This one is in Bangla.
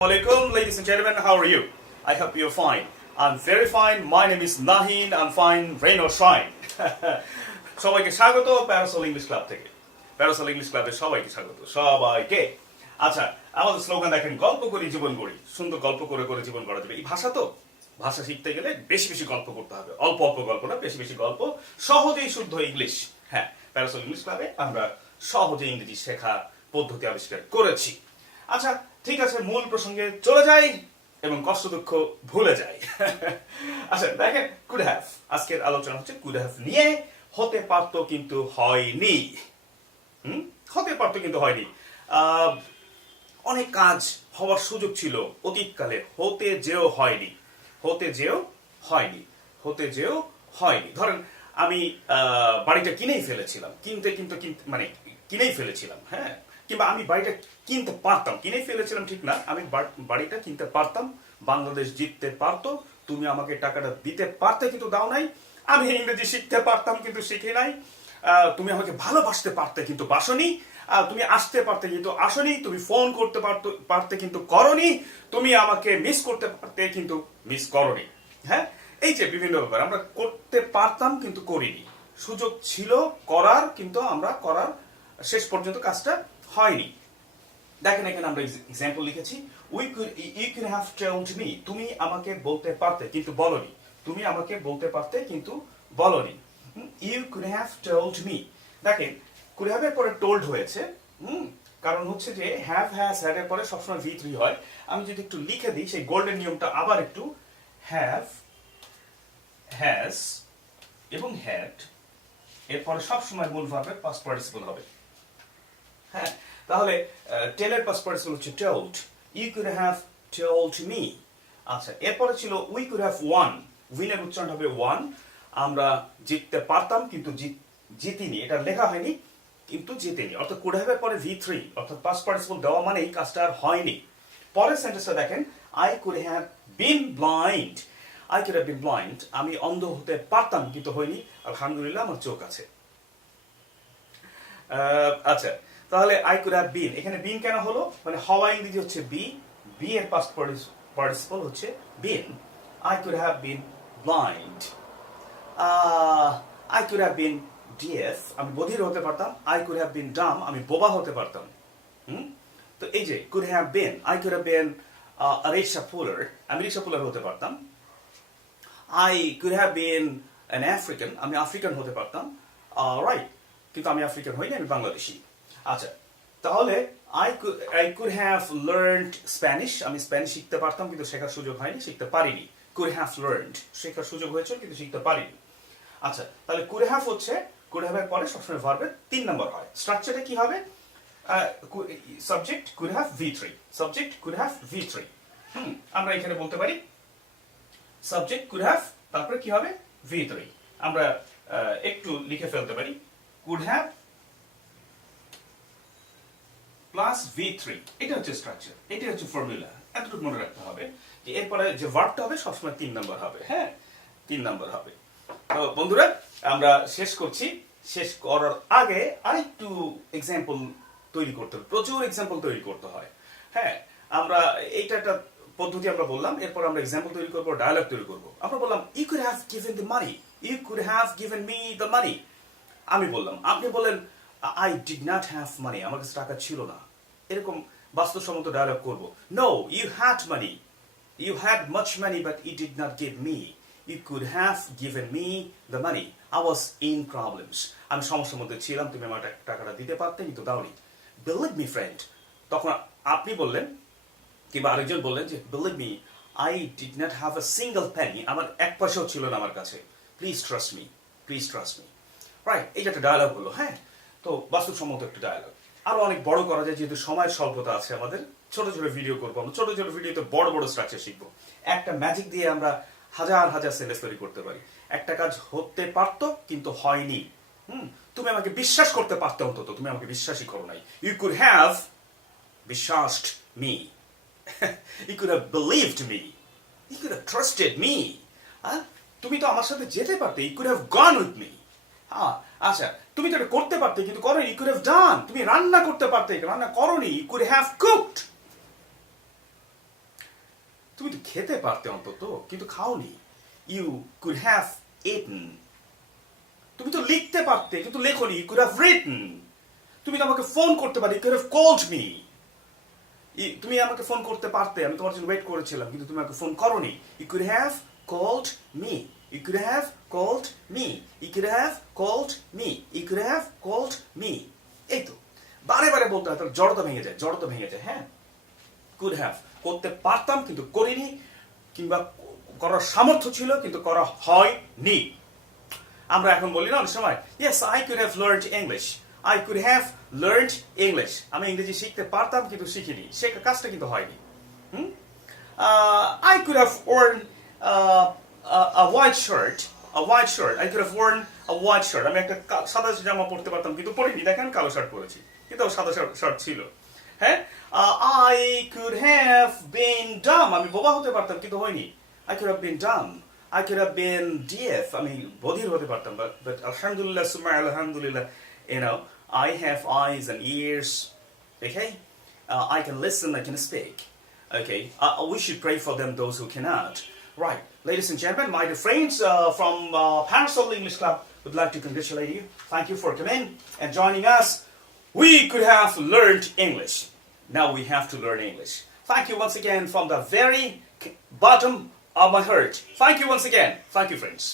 Assalamualaikum, ladies and gentlemen, how are you? I hope you're fine. I'm very fine. My name is Nahin. I'm fine. Rain or shine. সবাইকে স্বাগত প্যারাসল ইংলিশ ক্লাব থেকে। প্যারাসল ইংলিশ ক্লাবে সবাইকে স্বাগত। সবাইকে। আচ্ছা, আমাদের স্লোগান দেখেন, গল্প করি জীবন গড়ি। সুন্দর গল্প করে করে জীবন গড়া যাবে। এই ভাষা তো ভাষা শিখতে গেলে বেশি বেশি গল্প করতে হবে। অল্প অল্প গল্প না, বেশি বেশি গল্প, সহজেই শুদ্ধ ইংলিশ। হ্যাঁ, প্যারাসল ইংলিশ ক্লাবে আমরা সহজে ইংরেজি শেখা পদ্ধতি আবিষ্কার করেছি। আচ্ছা, ঠিক আছে, মূল প্রসঙ্গে চলে যাই এবং কষ্ট দুঃখ ভুলে যাই। আচ্ছা, দেখেন, কুড হ্যাভ, আজকের আলোচনা হচ্ছে কুড হ্যাভ নিয়ে। হতে পারতো কিন্তু হয়নি। হতে পারতো কিন্তু হয়নি। অনেক কাজ হওয়ার সুযোগ ছিল অতীতকালে, হতে যেও হয়নি। হতে যেও হয়নি। হতে যেও হয়নি। ধরেন আমি বাড়িটা কিনেই ফেলেছিলাম, মানে কিনেই ফেলেছিলাম, হ্যাঁ, কিংবা আমি বাড়িটা কিনতে পারতাম, কিনেই ফেলেছিলাম ঠিক না, আমি বাড়িটা কিনতে পারতাম, বাংলাদেশ জিততে পারতো, তুমি আমাকে টাকাটা দিতে পারতে কিন্তু দাও নাই, আমি ইংরেজি শিখতে পারতাম কিন্তু শিখি নাই, তুমি আমাকে ভালোবাসতে পারতে কিন্তু বাসনি, তুমি আসতে পারতে কিন্তু আসনি, তুমি ফোন করতে পারতে কিন্তু করনি, তুমি আমাকে মিস করতে পারতে কিন্তু মিস করনি। হ্যাঁ, এই যে বিভিন্ন ব্যাপার আমরা করতে পারতাম কিন্তু করিনি, সুযোগ ছিল করার কিন্তু আমরা করার শেষ পর্যন্ত কাজটা হয়নি। দেখেন, এখানে আমরা এক্সাম্পল লিখেছি, you could have told me, তুমি আমাকে বলতে পারতে কিন্তু বলনি, তুমি আমাকে বলতে পারতে কিন্তু বলনি। You could have told me, দেখেন কুড হ্যাভ এর পরে টোল্ড হয়েছে, কারণ হচ্ছে যে হ্যাভ হ্যাজ হ্যাড এর পরে সবসময় V3 হয়। আমি যদি একটু লিখে দিই সেই গোল্ডেন নিয়মটা আবার একটু, হ্যাভ, হ্যাজ এবং হ্যাড এরপরে সবসময় মূল ভার্বের পাস্ট পার্টিসিপল হবে। হ্যাঁ, তাহলে টেলের পাস্ট পার্টিসিপল হচ্ছে told, you could have told me। আচ্ছা, এরপরে ছিল we could have won, win এর উচ্চারণ হবে won, আমরা জিততে পারতাম কিন্তু জিতিনি, এটা লেখা হয়নি কিন্তু জিতিনি, অর্থাৎ could have এর পরে V3 অর্থাৎ পাস্ট পার্টিসিপল দেওয়া মানে এই কাজটা আর হয়নি। পরের সেন্টেন্সটা দেখেন, I could have been blind, I could have been blind, আমি অন্ধ হতে পারতাম কিন্তু হয়নি, আলহামদুলিল্লাহ আমার চোখ আছে। আচ্ছা, তাহলে I could have been, এখানে been কেন হলো, মানে হওয়া ইংরেজি হচ্ছে be এর পাস্ট পার্টিসিপল হচ্ছে been। I could have been blind, I could have been deaf, আমি বধির হতে পারতাম, I could have been dumb, আমি বোবা হতে পারতাম। তো এই যে could have been, I could have been a rickshaw puller, আমি রিক্সা পুলার হতে পারতাম। I could have been an African, আমি আফ্রিকান হতে পারতাম, রাইট, কিন্তু আমি আফ্রিকান হইনি, আমি বাংলাদেশি। আচ্ছা, তাহলে I could have learned Spanish, আমি স্প্যানিশ শিখতে পারতাম কিন্তু শেখার সুযোগ হয়নি, শিখতে পারিনি। could have learned, শেখার সুযোগ হয়েছে কিন্তু শিখতে পারিনি। আচ্ছা, তাহলে could have হচ্ছে, could have এর পরে সবসময় ভার্বের 3 নম্বর হয়। স্ট্রাকচারটা কি হবে, subject could have V3, subject could have V3। আমরা এখানে বলতে পারি সাবজেক্ট could have, তারপরে কি হবে V3, আমরা একটু লিখে ফেলতে পারি could have প্লাস V3, এটা হচ্ছে স্ট্রাকচার, এটা হচ্ছে ফর্মুলা, এতটুকু মনে রাখতে হবে যে এরপরে যে ভার্বটা হবে সবসময় 3 নম্বর হবে। হ্যাঁ, 3 নম্বর হবে। তো বন্ধুরা, আমরা শেষ করছি, শেষ করার আগে আরেকটু এক্সাম্পল তৈরি করতে হবে, প্রচুর এক্সাম্পল তৈরি করতে হয়। হ্যাঁ, আমরা এইটা একটা পদ্ধতি আমরা বললাম, এরপর আমরা এক্সাম্পল তৈরি করবো, ডায়ালগ তৈরি করবো। আমরা বললাম you could have given the money, you could have given me the money, আমি বললাম, আপনি বলেন I did not have money, আমার কাছে টাকা ছিল না। এরকম বাস্তবসম্মত ডায়ালগ করব। No, you had money, you had much money but you did not give me, you could have given me the money, I was in problems, আমি সমস্যার মধ্যে ছিলাম, তুমি আমার টাকাটা দিতে পারতে কিন্তু দাওনি। Believe me friend, তখন আপনি বললেন কিংবা আরেকজন বললেন যে believe me, I did not have a single penny, আমার এক পয়সাও ছিল না আমার কাছে, please trust me, please trust me, right, এইটা একটা ডায়ালগ হলো। হ্যাঁ, তো বাস্তবসম্মত একটা ডায়ালগ। আরো অনেক বড় করা যায়, যেহেতু সময়ের স্বল্পতা আছে আমাদের, ছোট ছোট ভিডিও করবো আমরা, ছোট ছোট ভিডিওতে বড় বড় স্ট্রাকচার শিখবো। একটা ম্যাজিক দিয়ে আমরা হাজার হাজার সেন্টেন্স তৈরি করতে পারি। একটা কাজ হতে পারতো কিন্তু হয়নি, তুমি আমাকে বিশ্বাস করতে পারতে, অন্তত তুমি আমাকে বিশ্বাসই করো নাই। ইউ কুড হ্যাভ বিশ্বাসড me, you could have believed me, you could have trusted me, তুমি তো আমার সাথে যেতে পারতে, you could have gone with me। আচ্ছা, তুমি তো এটা করতে পারতে কিন্তু করোনি, you could have done, তুমি রান্না করতে পারতে, রান্না করোনি, you could have cooked, তুমি তো খেতে পারতে অন্তত, কিন্তু খাওনি। You could have eaten. তুমি তো লিখতে পারতে, কিন্তু লেখনি। You could have written. তুমি তো আমাকে ফোন করতে পারতে, you could have called me. তুমি আমাকে ফোন করতে পারতে, আমি তোমার জন্য ওয়েট করেছিলাম, কিন্তু তুমি আমাকে ফোন করোনি। You could have called me. You could have called me. You could have called me. You could have called me. এই তো বারে বারে বলতে হয়, তার জড়তা ভেঙে যায়। হ্যাঁ, could have, করতে পারতাম কিন্তু করিনি, কিংবা করার সামর্থ্য ছিল কিন্তু করা হয়নি। আমরা এখন বলি না অনেক সময়, yes I could have learned English. I could have learned English. আমি ইংরেজি শিখতে পারতাম কিন্তু শিখিনি, শেখার কাজটা কিন্তু হয়নি। I could have worn a white shirt. I could have worn a white shirt. আমি একটা সাদা জামা পরতে পারতাম কিন্তু পরিনি, দেখেন কালো শার্ট পরেছি, কিন্তু সাদা শার্ট ছিল। হ্যাঁ, I could have been dumb. আমি বোবা হতে পারতাম কিন্তু হয়নি। I could have been dumb. I could have been deaf. আমি বধির হতে পারতাম, but alhamdulillah, summa alhamdulillah, I have eyes and ears. Okay, I can listen, I can speak. Okay, we should pray for them, those who cannot. Right, ladies and gentlemen, my dear friends from PHONETICIAN English Club would like to congratulate you. Thank you for coming and joining us. We could have learned English. Now we have to learn English. Thank you once again from the very bottom of my heart. Thank you once again. Thank you, friends.